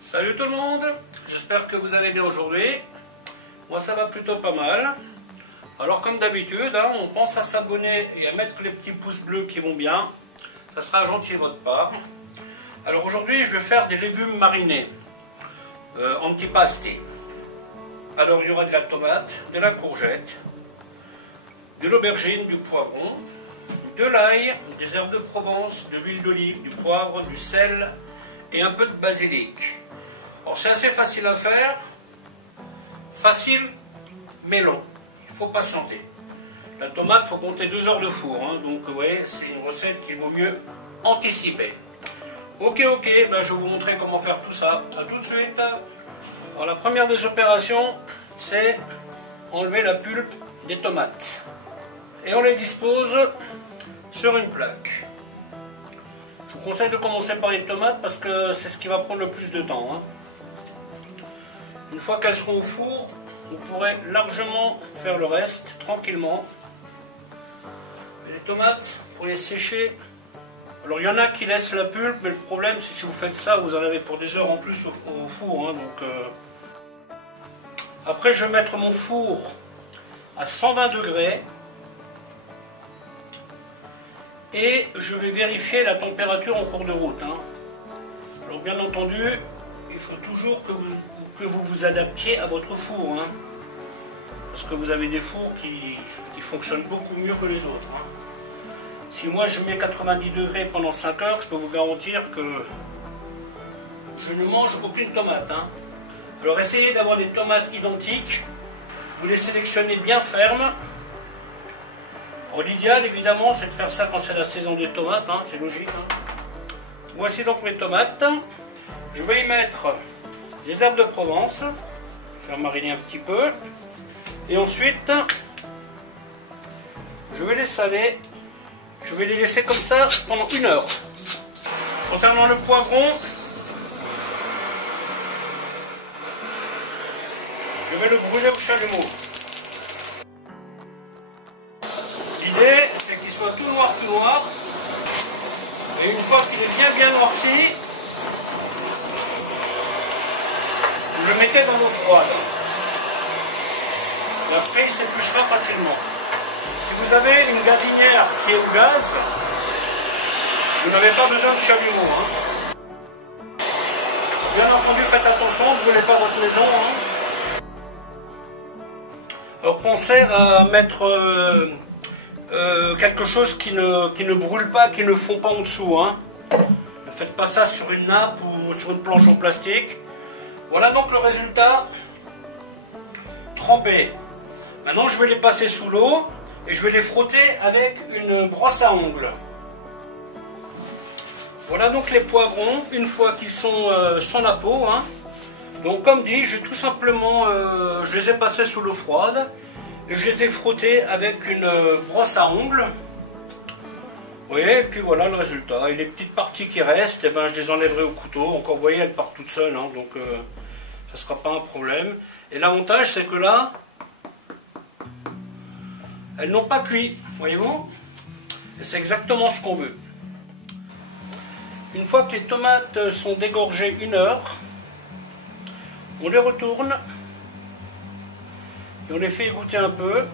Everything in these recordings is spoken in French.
Salut tout le monde, j'espère que vous allez bien aujourd'hui. Moi ça va plutôt pas mal. Alors comme d'habitude, on pense à s'abonner et à mettre les petits pouces bleus qui vont bien. Ça sera gentil de votre part. Alors aujourd'hui je vais faire des légumes marinés, antipasti. Alors il y aura de la tomate, de la courgette, de l'aubergine, du poivron, de l'ail, des herbes de Provence, de l'huile d'olive, du poivre, du sel et un peu de basilic. Alors c'est assez facile à faire, facile mais long, il faut patienter. La tomate, il faut compter 2 heures de four, donc vous voyez, c'est une recette qu'il vaut mieux anticiper. Ok, ben, je vais vous montrer comment faire tout ça, à tout de suite. Alors la première des opérations, c'est enlever la pulpe des tomates. Et on les dispose sur une plaque. Je vous conseille de commencer par les tomates parce que c'est ce qui va prendre le plus de temps. Une fois qu'elles seront au four, vous pourrez largement faire le reste tranquillement. Et les tomates, pour les sécher, alors il y en a qui laissent la pulpe, mais le problème c'est que si vous faites ça, vous en avez pour des heures en plus au four. Après, je vais mettre mon four à 120 degrés. Et je vais vérifier la température en cours de route. Alors bien entendu, il faut toujours que vous vous adaptiez à votre four. Parce que vous avez des fours qui fonctionnent beaucoup mieux que les autres. Si moi je mets 90 degrés pendant 5 heures, je peux vous garantir que je ne mange aucune tomate. Alors essayez d'avoir des tomates identiques. Vous les sélectionnez bien fermes. L'idéal évidemment c'est de faire ça quand c'est la saison des tomates, c'est logique. Voici donc mes tomates. Je vais y mettre des herbes de Provence, faire mariner un petit peu. Et ensuite, je vais les saler. Je vais les laisser comme ça pendant 1 heure. Concernant le poivron, je vais le brûler au chalumeau. L'idée, c'est qu'il soit tout noir. Et une fois qu'il est bien noirci, vous le mettez dans l'eau froide. Et après, il s'épluchera facilement. Si vous avez une gazinière qui est au gaz, vous n'avez pas besoin de chalumeau. Bien entendu, faites attention, ne brûlez pas votre maison. Alors, pensez à mettre quelque chose qui ne brûle pas, qui ne fond pas en dessous. Ne faites pas ça sur une nappe ou sur une planche en plastique. Voilà donc le résultat trempé. Maintenant je vais les passer sous l'eau et je vais les frotter avec une brosse à ongles. Voilà donc les poivrons une fois qu'ils sont sans la peau. Donc comme dit, j'ai tout simplement, je les ai passés sous l'eau froide. Et je les ai frottés avec une brosse à ongles. Vous voyez, et puis voilà le résultat. Et les petites parties qui restent, je les enlèverai au couteau. Encore, vous voyez, elles partent toutes seules, donc ça ne sera pas un problème. Et l'avantage, c'est que là, elles n'ont pas cuit, voyez-vous. Et c'est exactement ce qu'on veut. Une fois que les tomates sont dégorgées 1 heure, on les retourne. Et on les fait égoutter un peu.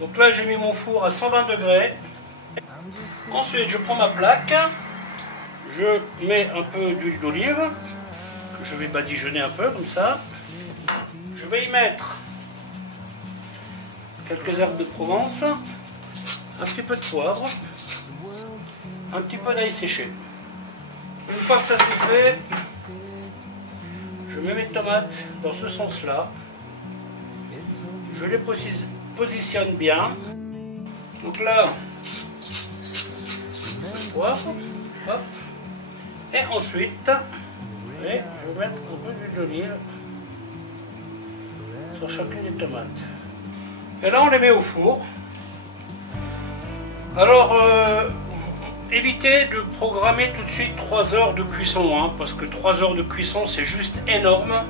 Donc là j'ai mis mon four à 120 degrés. Ensuite je prends ma plaque. Je mets un peu d'huile d'olive. Que je vais badigeonner un peu comme ça. Je vais y mettre quelques herbes de Provence. Un petit peu de poivre. Un petit peu d'ail séché. Une fois que ça c'est fait, je mets mes tomates dans ce sens là. Je les positionne bien. Donc là, le poivre. Hop. Et ensuite, je vais mettre un peu d'huile d'olive sur chacune des tomates. Et là, on les met au four. Alors, évitez de programmer tout de suite 3 heures de cuisson, parce que 3 heures de cuisson, c'est juste énorme.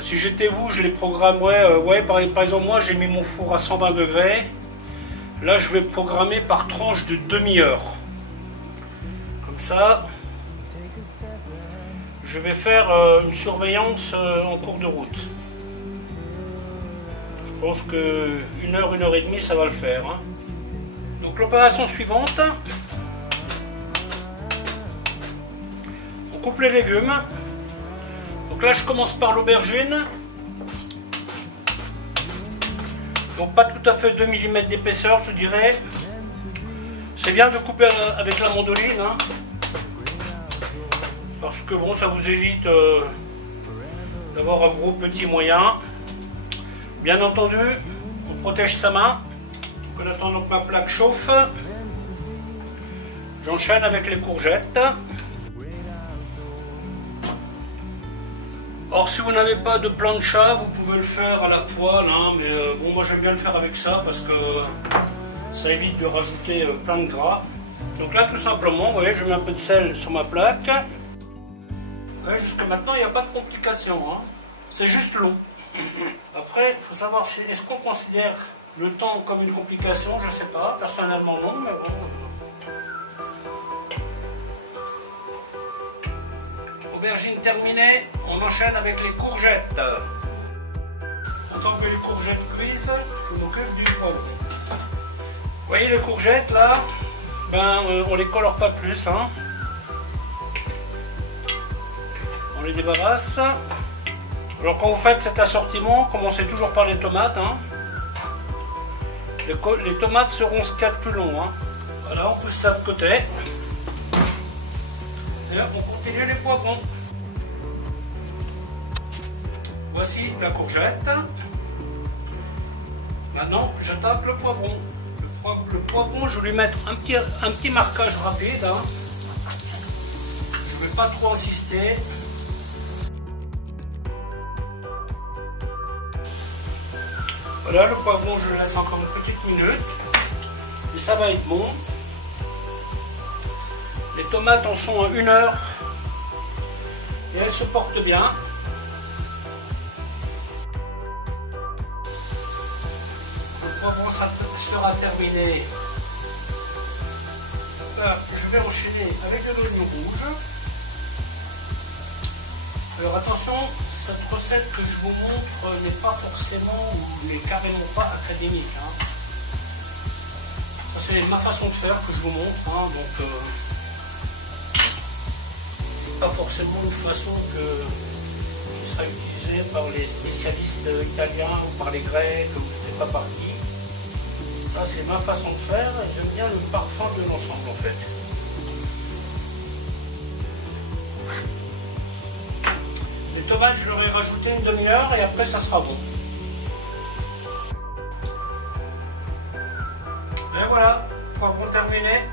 Si j'étais vous, je les programmerais, par exemple moi j'ai mis mon four à 120 degrés, là je vais programmer par tranche de demi-heure. Comme ça, je vais faire une surveillance en cours de route. Je pense que 1 heure, 1 heure et demie, ça va le faire. Hein. Donc l'opération suivante, on coupe les légumes. Donc là je commence par l'aubergine. Donc pas tout à fait 2 mm d'épaisseur, je dirais. C'est bien de couper avec la mandoline, hein, parce que bon, ça vous évite d'avoir un gros petit moyen. Bien entendu, on protège sa main. En attendant que ma plaque chauffe, j'enchaîne avec les courgettes. Or, si vous n'avez pas de plancha, vous pouvez le faire à la poêle, hein, mais bon, moi j'aime bien le faire avec ça parce que ça évite de rajouter plein de gras. Donc là, tout simplement, vous voyez, je mets un peu de sel sur ma plaque. Ouais, jusque maintenant, il n'y a pas de complications, hein. C'est juste long. Après, il faut savoir si est-ce qu'on considère le temps comme une complication, je ne sais pas. Personnellement, non, mais bon. Aubergine terminée, on enchaîne avec les courgettes. En tant que les courgettes cuisent, je m'occupe du poivron. Vous voyez les courgettes là, ben, on les colore pas plus. Hein. On les débarrasse. Alors quand vous faites cet assortiment, commencez toujours par les tomates. Hein. Les tomates seront ce qu'il y a de plus long. Hein. Voilà, on pousse ça de côté. Et on continue les poivrons. Voici la courgette. Maintenant, j'attaque le poivron. Le poivron, je vais lui mettre un petit marquage rapide. Hein. Je ne vais pas trop insister. Voilà, le poivron, je le laisse encore une petite minute. Et ça va être bon. Les tomates en sont à 1 heure. Et elles se portent bien. Le poivron sera terminé. Là, je vais enchaîner avec de l'oignon rouge. Alors attention, cette recette que je vous montre n'est pas forcément ou n'est carrément pas académique. Hein. Ça c'est ma façon de faire que je vous montre. Hein, donc pas forcément une façon qui sera utilisée par les spécialistes italiens ou par les grecs ou je ne sais pas par qui. Ça c'est ma façon de faire et j'aime bien le parfum de l'ensemble en fait. Les tomates je leur ai rajouté une demi-heure et après ça sera bon. Et voilà, poivron terminé.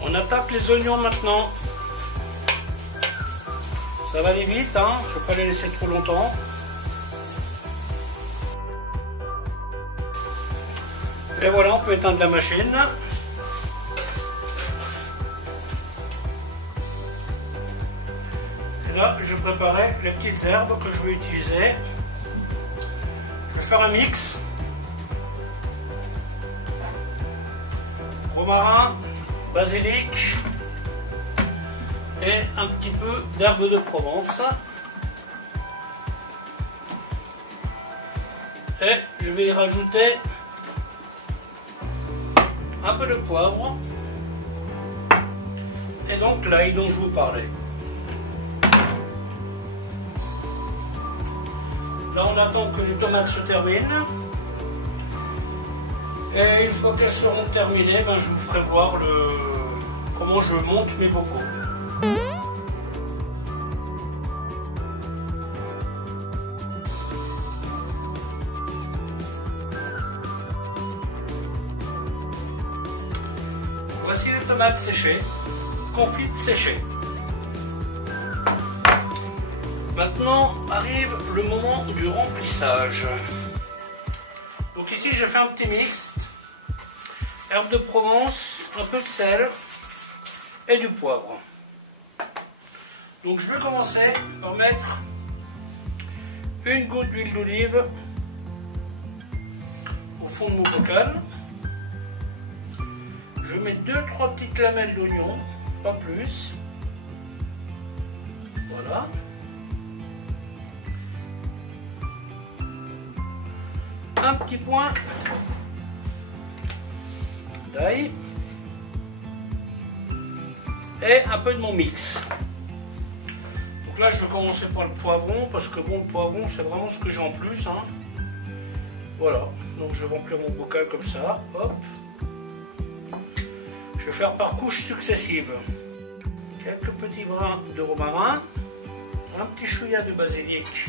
On attaque les oignons maintenant. Ça va aller vite, hein, je ne vais pas les laisser trop longtemps. Et voilà, on peut éteindre la machine. Et là, je préparais les petites herbes que je vais utiliser. Je vais faire un mix. Romarin, basilic et un petit peu d'herbe de Provence. Et je vais y rajouter un peu de poivre et donc l'ail dont je vous parlais. Là on attend que les tomates se terminent et une fois qu'elles seront terminées, ben, je vous ferai voir comment je monte mes bocaux. Voici les tomates séchées, confites séchées. Maintenant arrive le moment du remplissage. Donc ici j'ai fait un petit mix, herbe de Provence, un peu de sel et du poivre. Donc je vais commencer par mettre une goutte d'huile d'olive au fond de mon bocal. Je mets 2-3 petites lamelles d'oignon, pas plus. Voilà. Un petit point d'ail. Et un peu de mon mix. Donc là je vais commencer par le poivron parce que bon, le poivron c'est vraiment ce que j'ai en plus, hein. Voilà, donc je vais remplir mon bocal comme ça, hop. Je vais faire par couches successives. Quelques petits brins de romarin, un petit chouïa de basilic,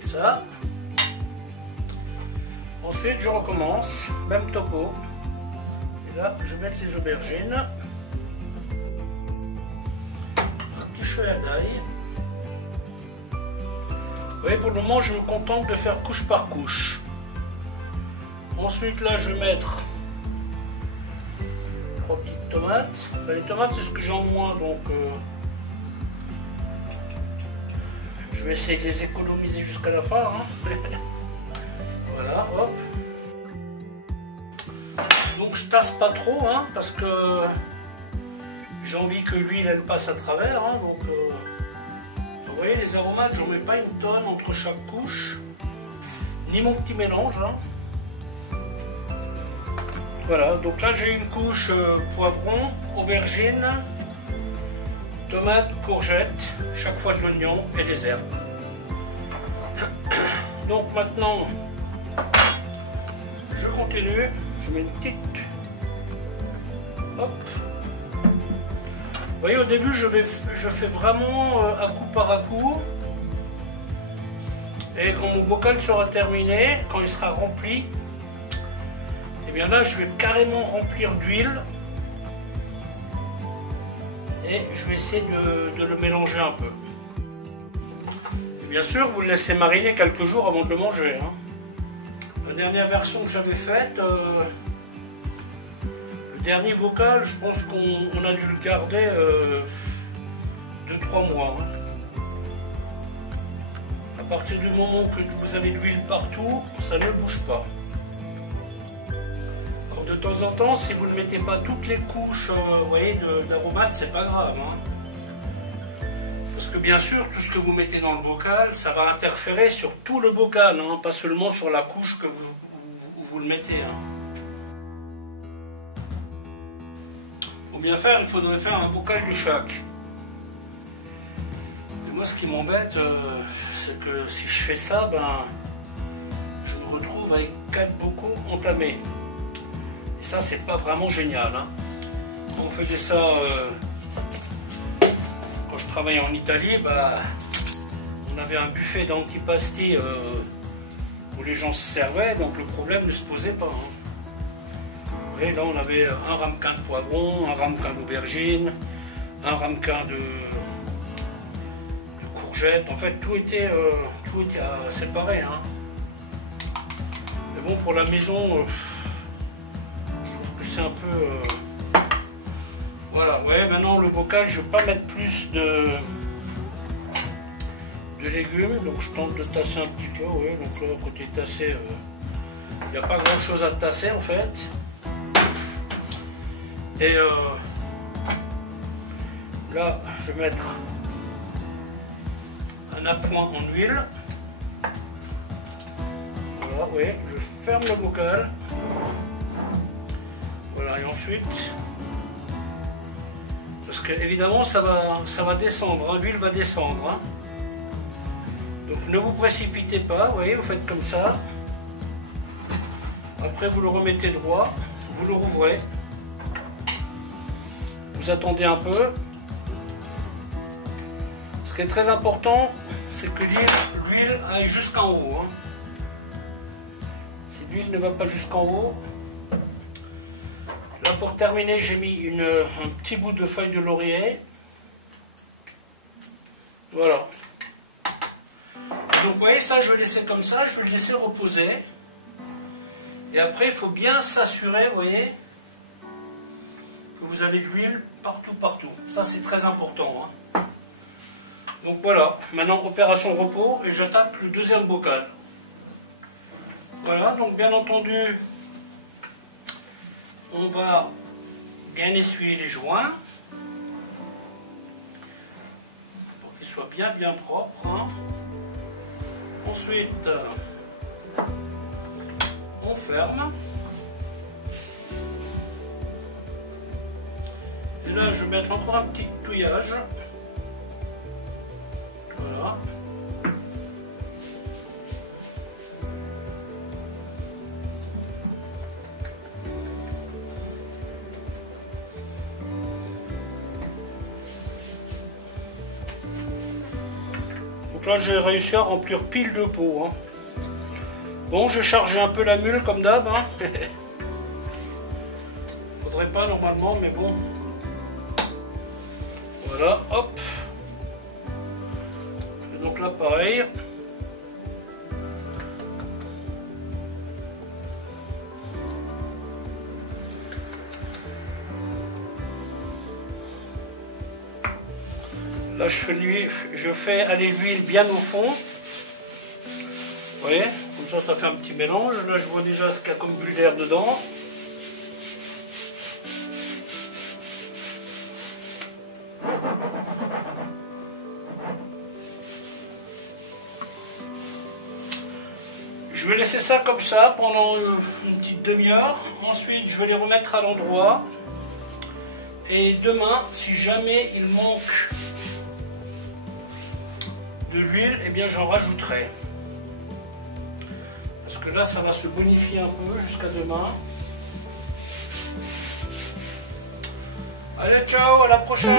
comme ça. Ensuite je recommence, même topo. Et là je vais mettre les aubergines. Un petit chouïa d'ail. Vous voyez, pour le moment je me contente de faire couche par couche. Ensuite là je vais mettre 3 petites tomates. Les tomates c'est ce que j'ai en moins, donc je vais essayer de les économiser jusqu'à la fin, hein. Voilà, hop. Donc je tasse pas trop, hein, parce que j'ai envie que l'huile elle passe à travers, hein, donc vous voyez les aromates, j'en mets pas une tonne entre chaque couche, ni mon petit mélange, hein. Voilà, donc là j'ai une couche poivron, aubergine, tomate, courgette, chaque fois de l'oignon et des herbes. Donc maintenant, je continue, je mets une petite... Hop. Vous voyez, au début je fais vraiment à coup par à coup. Et quand mon bocal sera terminé, quand il sera rempli, et bien là je vais carrément remplir d'huile. Et je vais essayer de le mélanger un peu. Et bien sûr, vous le laissez mariner quelques jours avant de le manger, hein. La dernière version que j'avais faite, le dernier bocal, je pense qu'on a dû le garder 2-3 mois, hein. À partir du moment que vous avez de l'huile partout, ça ne bouge pas. Alors de temps en temps, si vous ne mettez pas toutes les couches vous voyez, d'aromates, c'est pas grave, hein. Parce que bien sûr, tout ce que vous mettez dans le bocal, ça va interférer sur tout le bocal, hein, pas seulement sur la couche que vous le mettez, hein. Pour bien faire, il faudrait faire un bocal de chaque. Et moi, ce qui m'embête, c'est que si je fais ça, ben, je me retrouve avec 4 bocaux entamés. Et ça, c'est pas vraiment génial, hein. On faisait ça... Quand je travaillais en Italie, bah, on avait un buffet d'antipasti où les gens se servaient, donc le problème ne se posait pas, hein. Vous voyez, là on avait un ramequin de poivron, un ramequin d'aubergine, un ramequin de courgettes, en fait tout était séparé, hein. Mais bon, pour la maison, je trouve que c'est un peu... Voilà, ouais, maintenant le bocal, je ne vais pas mettre plus de légumes, donc je tente de tasser un petit peu, ouais, donc là, côté tassé, il n'y a pas grand chose à tasser en fait. Et là, je vais mettre un appoint en huile. Voilà, oui, je ferme le bocal. Voilà, et ensuite... Parce que évidemment ça va descendre, hein, l'huile va descendre, hein. Donc ne vous précipitez pas, vous voyez, vous faites comme ça. Après vous le remettez droit, vous le rouvrez. Vous attendez un peu. Ce qui est très important, c'est que l'huile aille jusqu'en haut, hein. Si l'huile ne va pas jusqu'en haut, là pour terminer, j'ai mis un petit bout de feuille de laurier. Voilà. Donc vous voyez, ça je vais laisser comme ça, je vais le laisser reposer. Et après il faut bien s'assurer, vous voyez, que vous avez de l'huile partout. Ça c'est très important, hein. Donc voilà, maintenant opération repos et j'attaque le deuxième bocal. Voilà, donc bien entendu, on va bien essuyer les joints. soit bien propre. Hein. Ensuite, on ferme. Et là, je vais mettre encore un petit touillage. Voilà. Donc là, j'ai réussi à remplir pile de pots. Hein. Bon, j'ai chargé un peu la mule comme d'hab. Hein. Faudrait pas normalement, mais bon. Voilà, hop. Et donc là, pareil. Là, je fais aller l'huile bien au fond. Vous voyez, comme ça fait un petit mélange. Là, je vois déjà ce qu'il y a comme bulle d'air dedans. Je vais laisser ça comme ça pendant une petite demi-heure. Ensuite, je vais les remettre à l'endroit. Et demain, si jamais il manque de l'huile, eh bien j'en rajouterai. Parce que là, ça va se bonifier un peu jusqu'à demain. Allez, ciao, à la prochaine!